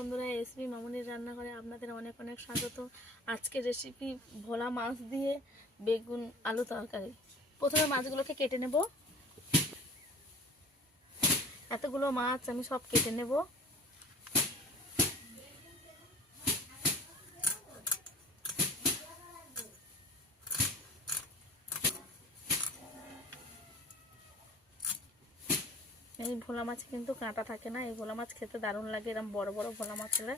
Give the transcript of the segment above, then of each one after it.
বন্ধুরা, এসবি মামুনির রান্নাঘরে আপনাদের অনেক অনেক স্বাগত। আজকের রেসিপি ভোলা মাছ দিয়ে বেগুন আলু তরকারি। প্রথমে মাছগুলোকে কেটে নেব। এতগুলো মাছ আমি সব কেটে নেব। এই ভোলা মাছ কিন্তু কাঁটা থাকে না। এই ভোলা মাছ খেতে দারুণ লাগে। এরকম বড় বড় ভোলা মাছ হলে,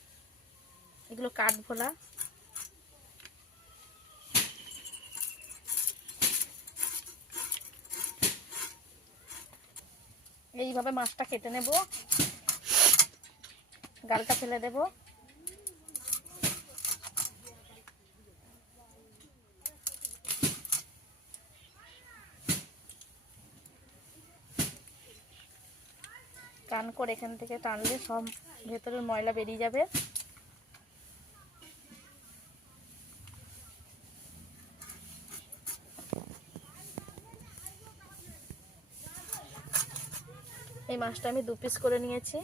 এগুলো কাঠ ভোলা। এইভাবে মাছটা কেটে নেব, গালটা ফেলে দেব। টান করে এখান থেকে টানলে সব ভেতরের ময়লা বেরিয়ে যাবে। এই মাছটা আমি 2 পিস করে নিয়েছি।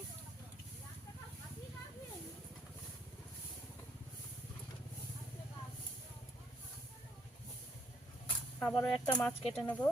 আবারও একটা মাছ কেটে নেব।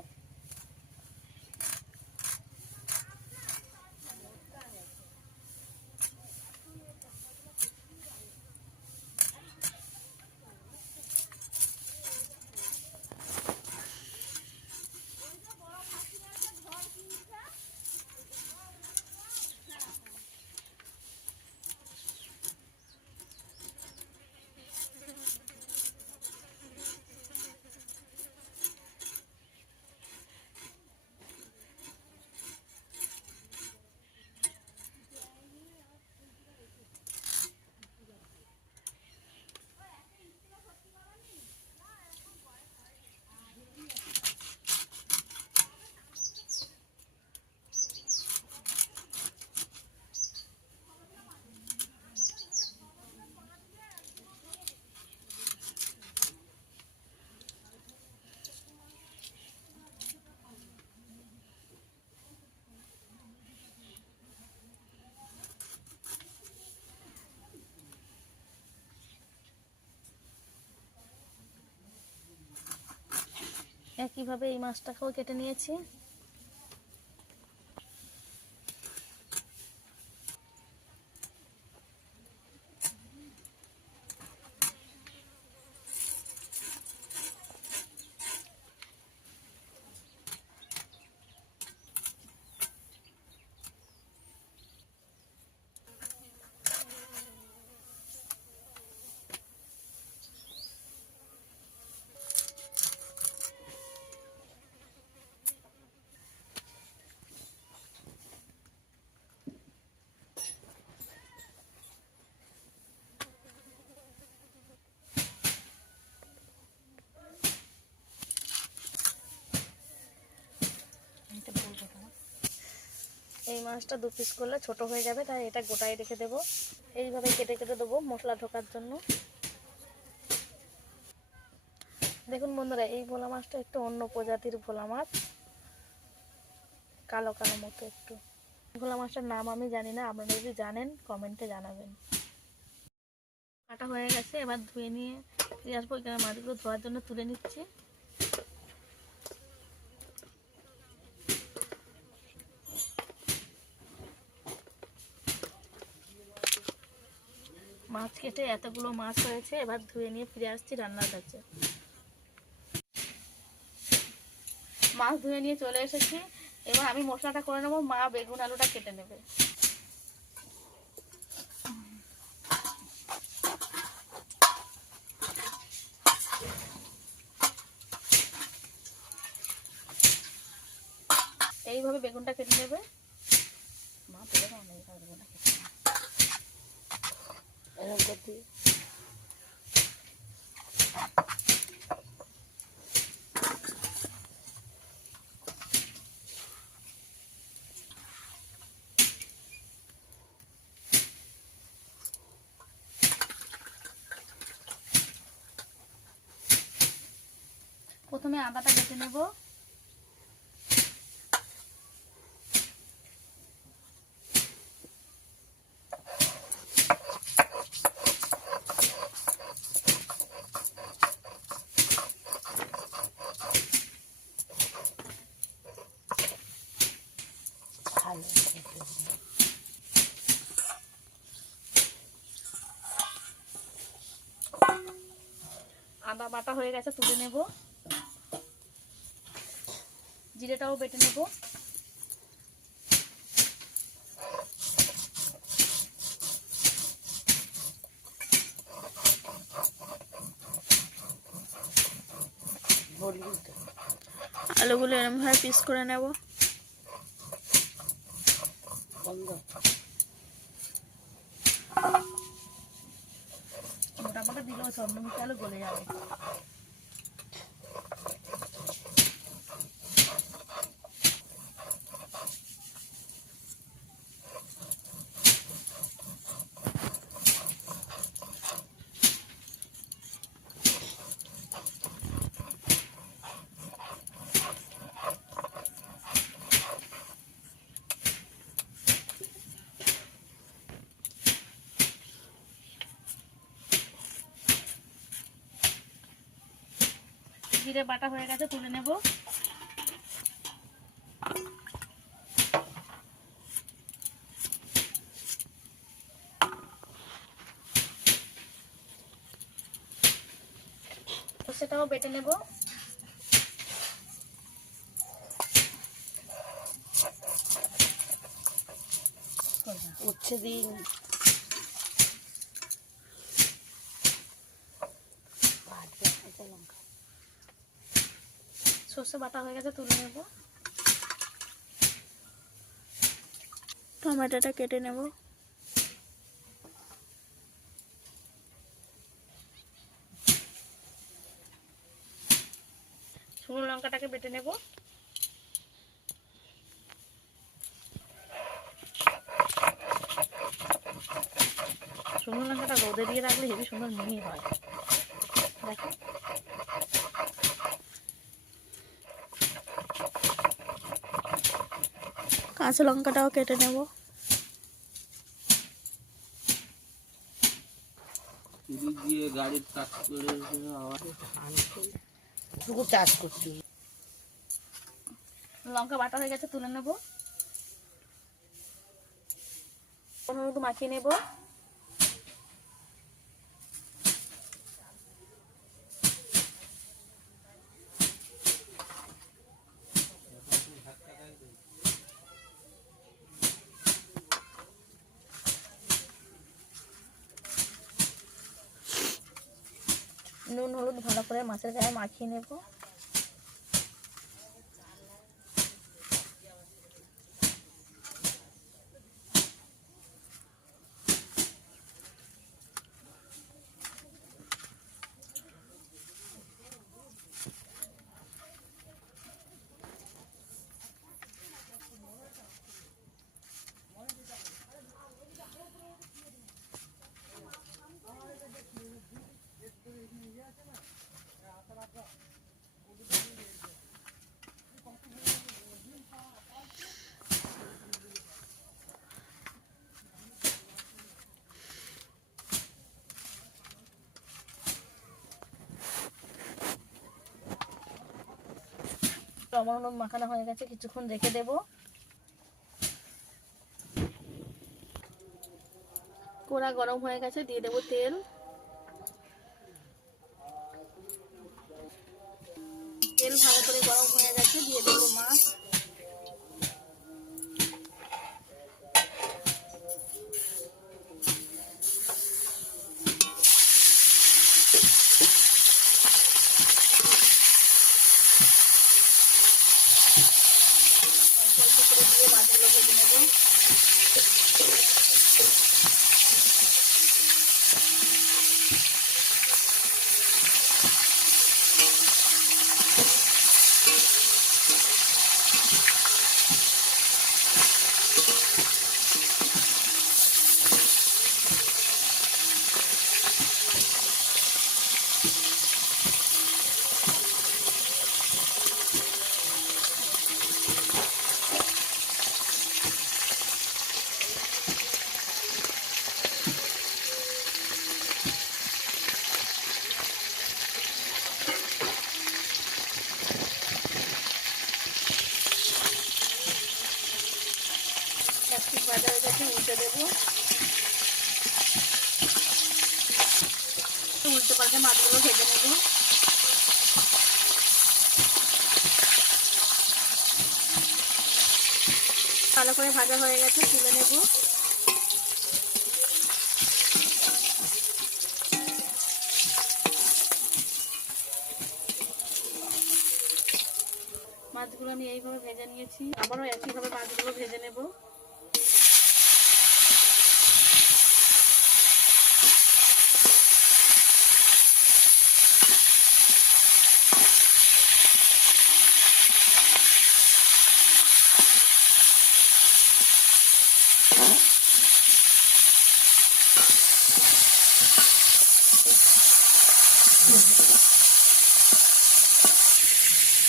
একইভাবে এই মাছটাকেও কেটে নিয়েছি। এই মাছটা 2 পিস করলে ছোট হয়ে যাবে, তাই এটা গোটায় রেখে দেব। এইভাবে কেটে কেটে দেবো মশলা ঢোকার জন্য। দেখুন বন্ধুরা, এই ভোলা মাছটা একটু অন্য প্রজাতির ভোলা মাছ, কালো কালো মতো একটু। ভোলা মাছটার নাম আমি জানি না, আপনারা যদি জানেন কমেন্টে জানাবেন। কাটা হয়ে গেছে, এবার ধুয়ে নিয়ে ফিরে আসবো। এখানে মাছগুলো ধোয়ার জন্য তুলে নিচ্ছি। মাছ কেটে এতগুলো মাছ হয়েছে, এবার ধুয়ে নিয়ে ফিরে আসছি রান্নার কাছে। মাছ ধুয়ে নিয়ে চলে এসেছি। এবার আমি মশলাটা করে নেবো। মা বেগুন আলুটা কেটে নেবে। এইভাবে বেগুনটা কেটে নেবে। মা তুলে দাও না, এইভাবে বেগুনটা কেটে নেবে। প্রথমে আদাটা বেটে নেব। আদা বাটা হয়ে গেছে, তুলে নেব। জিরেটাও বেটে নেব। আলুগুলো এরমভাবে পিস করে নেব। মোটামুটি দিলেও চন্দ্রমুখী আলু গলে যাবে। জিরে বাটা হয়ে গেছে, তুলে নেব। সেটাও বেটে নেব। উচ্ছে দিন সর্ষে বাটা হয়ে গেছে, তুলে নেব। টমেটোটা কেটে নেব। শুকনো লঙ্কাটাকে বেটে নেব। শুকনো লঙ্কাটা রোদে দিয়ে রাখলে হেবি সুন্দর মিহি হয়। দেখো কাঁচা লঙ্কাটাও কেটে নেব। গাড়ির কাজ করে চাষ করছি। লঙ্কা বাটা হয়ে গেছে, তুলে নেব। হলুদ মাখিয়ে নেব। নুন হলুদ ভালো করে মাছের গায়ে মাখিয়ে নেব। লবণ হলুদ মাখানো হয়ে গেছে, কিছুক্ষণ রেখে দেব। কড়া গরম হয়ে গেছে, দিয়ে দেব তেল। তেল ভালো করে গরম হয়ে গেছে, দিয়ে দেব মাছ। অল্প অল্প করে দিয়ে মাছগুলো ভেজে নেব। একটু ভাজা হয়ে গেছে, উল্টে দেবো। উল্টে পাল্টে মাছগুলো ভেজে নেব। ভালো করে ভাজা হয়ে গেছে, তুলে নেব। মাছগুলো আমি এইভাবে ভেজে নিয়েছি, আবারও একইভাবে মাছগুলো ভেজে নেব।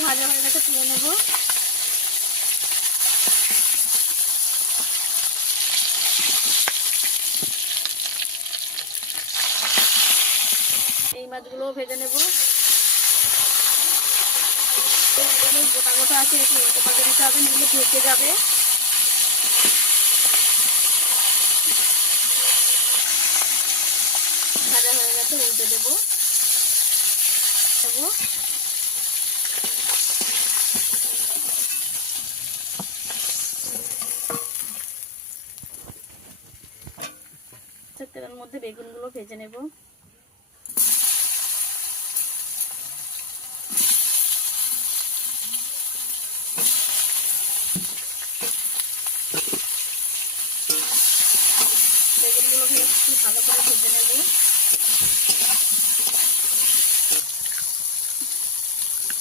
ভাজা হয়ে গেছে, তুলে নেব। এই মাছগুলোও ভেজে নেব। গোটা গোটা আছে, একটু উল্টে পাল্টে দিতে হবে, নিলে ভেজে যাবে। ভাজা হয়ে গেছে, উল্টে দেবো। তেলের মধ্যে বেগুনগুলো ভেজে নেব। বেগুনগুলোকে একটু ভালো করে ভেজে নেব।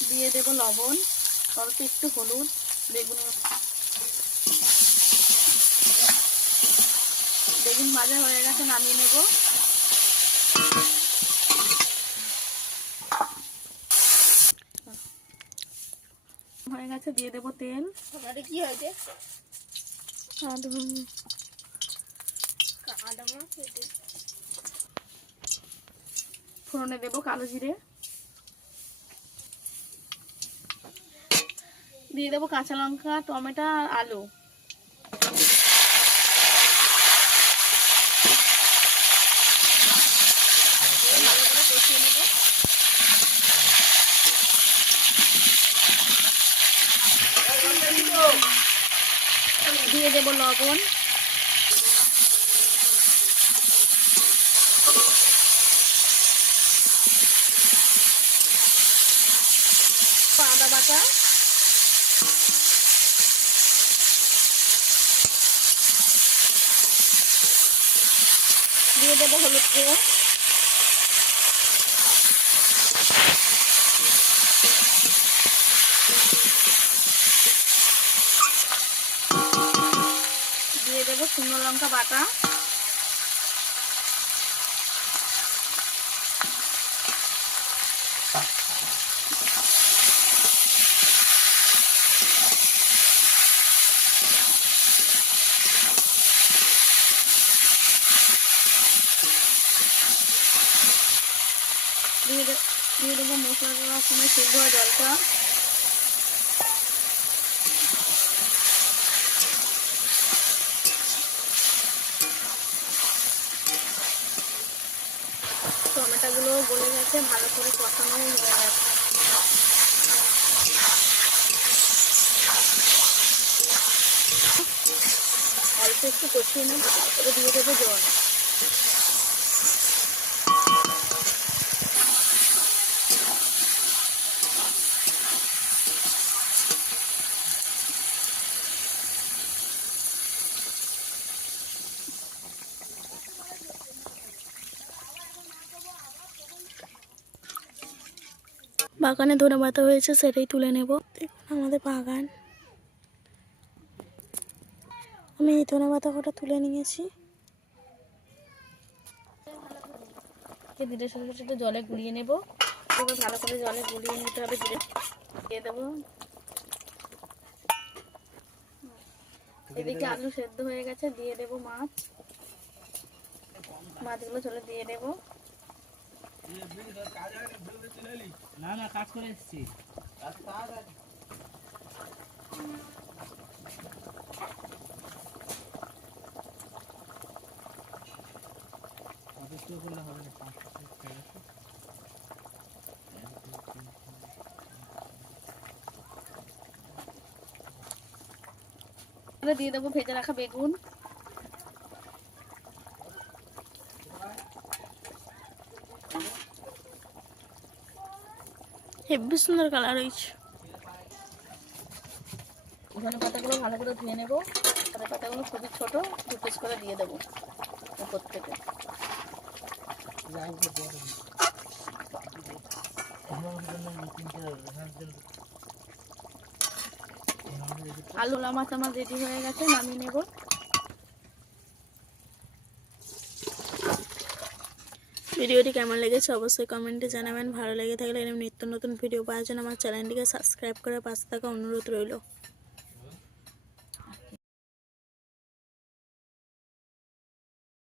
দিয়ে দেব লবণ, অল্প একটু হলুদ। বেগুন ভাজা হয়ে গেছে, নামিয়ে নেব। হয়ে গেছে, দিয়ে দেব তেল। কি হয়েছে? ফোড়নে দেব কালো জিরে, দিয়ে দেবো কাঁচা লঙ্কা, টমেটো আর আলু। দিয়ে দেব লবণ, আদা বাটা, দিয়ে দেব হলুদ গুঁড়ো, দিয়ে দেব শুকনো লঙ্কা বাটা, দিয়ে দেবো মশলার সময় সেদ্ধ হওয়া জলটা, টমেটোগুলো গলে গেছে, ভালো করে কষানো হয়ে গেছে। অল্প একটু কষিয়ে নেব, তারপরে দিয়ে দেবো জল। বাগানে ধনে পাতা হয়েছে, সেটাই তুলে নেব। দেখুন আমাদের বাগান, আমি এই ধনে পাতা কটা তুলে নিয়েছি। ধীরে ছোটো ছোটো জলে গুলিয়ে নেব। এবার ভালো করে জলে গুলিয়ে নিতে হবে। ধীরে দিয়ে দেবো। এদিকে আলু সেদ্ধ হয়ে গেছে, দিয়ে দেব মাছ। মাছগুলো চলে দিয়ে দেব। না না, কাজ করে এসেছি। করলে হবে না। এবারে দিয়ে দেবো ভেজে রাখা বেগুন। হেব্বি সুন্দর কালার হয়েছে। ধনে পাতাগুলো ভালো করে ধুয়ে নেব। ধনে পাতাগুলো খুবই ছোট, 2 পিস করে দিয়ে দেবো উপর থেকে। আলু মাছ আমার রেডি হয়ে গেছে, নামিয়ে নেব। ভিডিওটি কেমন লেগেছে অবশ্যই কমেন্টে জানাবেন। ভালো লেগে থাকলে এরকম নিত্য নতুন ভিডিও পাওয়ার জন্য আমার চ্যানেলটিকে সাবস্ক্রাইব করে পাশে থাকা অনুরোধ রইল।